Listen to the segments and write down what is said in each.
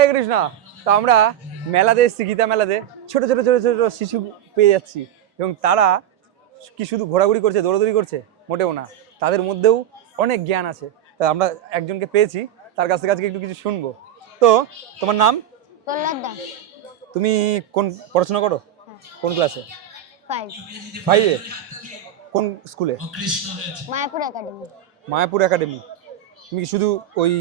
হরে কৃষ্ণা। তো আমরা মেলাতে এসেছি গীতা মেলাতে। ছোট ছোট ছোট ছোট শিশু পেয়ে যাচ্ছি। এবং তারা কি শুধু ঘোরাঘুরি করছে দৌড়াদৌড়ি করছে? মোটেও না। তাদের মধ্যেও অনেক জ্ঞান আছে। তা আমরা একজনকে পেয়েছি তার কাছ থেকে আজকে একটু কিছু শুনব। তো তোমার নাম? তুমি কোন পড়াশোনা করো? কোন ক্লাসে? ফাইভে কোন স্কুলে? মায়াপুর একাডেমি। মায়াপুর একাডেমি। তুমি কি শুধু ওই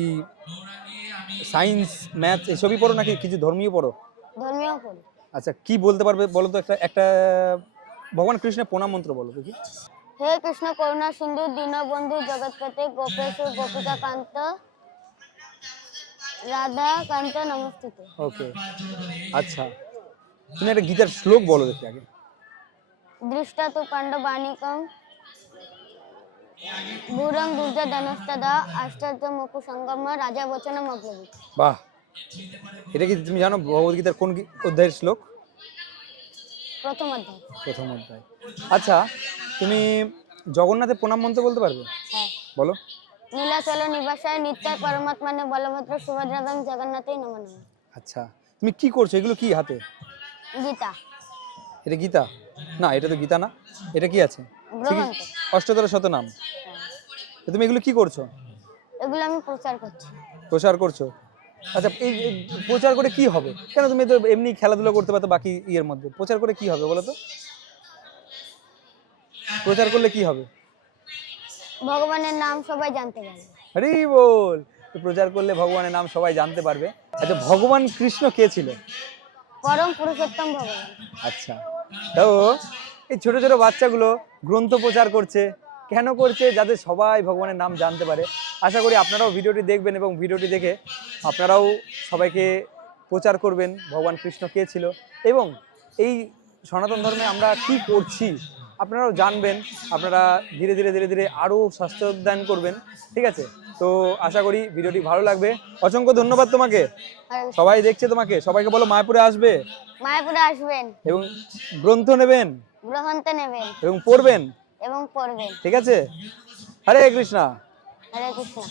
সায়েন্স ম্যাথ এসবই পড়ো নাকি কিছু ধর্মীয় পড়ো? ধর্মীয় পড়ি। আচ্ছা কি বলতে পারবে বলো তো একটা একটা ভগবান কৃষ্ণের প্রণাম মন্ত্র বলো দেখি। হে কৃষ্ণ করুণা সিন্ধু দীনবন্ধু জগৎপতে গোপেশ গোপিকা কান্ত রাধা কান্ত নমস্তুতে। ওকে আচ্ছা তুমি একটা গীতার শ্লোক বলো দেখি আগে। দৃষ্টা তু পাণ্ডবানিকম ভূরং দুর্যোধনস্তদা আশ্চর্য মুকু সঙ্গম রাজা বচনম অব্রবীত বাহ। এটা কি তুমি জানো ভগবদ্গীতার কোন গী- অধ্যায়ের শ্লোক? প্রথম অধ্যায়। প্রথম অধ্যায়। আচ্ছা তুমি জগন্নাথের প্রণাম মন্ত্র বলতে পারবে? হ্যাঁ। বলো। নীলাচল নিবাসায় নিত্যায় পরমাত্মানে বলভদ্র সুভদ্রাদং জগন্নাথই নম নম আচ্ছা তুমি কি করছ? এগুলো কি হাতে? গীতা। এটা গীতা? না এটা তো গীতা না। এটা কি আছে? গ্রন্থ অষ্টদর শতনাম। তো তুমি এগুলো কি করছ? এগুলো আমি প্রচার করছি। প্রচার করছ? আচ্ছা এই প্রচার করে কি হবে? কেন তুমি তো এমনি খেলাধুলা করতে পারতো বাকি ইয়ের মধ্যে? প্রচার করে কি হবে বলো তো? প্রচার করলে কি হবে? ভগবানের নাম সবাই জানতে পারবে। আরে বল! প্রচার করলে ভগবানের নাম সবাই জানতে পারবে। আচ্ছা ভগবান কৃষ্ণ কে ছিল পরম পুরুষোত্তম ভগবান। আচ্ছা। তো এই ছোট ছোট বাচ্চাগুলো গ্রন্থ প্রচার করছে কেন করছে যাতে সবাই ভগবানের নাম জানতে পারে। আশা করি আপনারাও ভিডিওটি দেখবেন এবং ভিডিওটি দেখে আপনারাও সবাইকে প্রচার করবেন ভগবান কৃষ্ণ কে ছিল। এবং এই সনাতন ধর্মে আমরা কি করছি আপনারাও জানবেন আপনারা ধীরে ধীরে ধীরে ধীরে আরও স্বাস্থ্য উদ্যান করবেন ঠিক আছে? তো আশা করি ভিডিওটি ভালো লাগবে। অসংখ্য ধন্যবাদ তোমাকে। সবাই দেখছে তোমাকে সবাইকে বলো মায়াপুরে আসবে? মায়াপুরে আসবেন। এবং গ্রন্থ নেবেন? গ্রহণতে নেবেন। এবং পড়বেন? এবং পড়বেন। ঠিক আছে? হরে কৃষ্ণা। হরে কৃষ্ণ।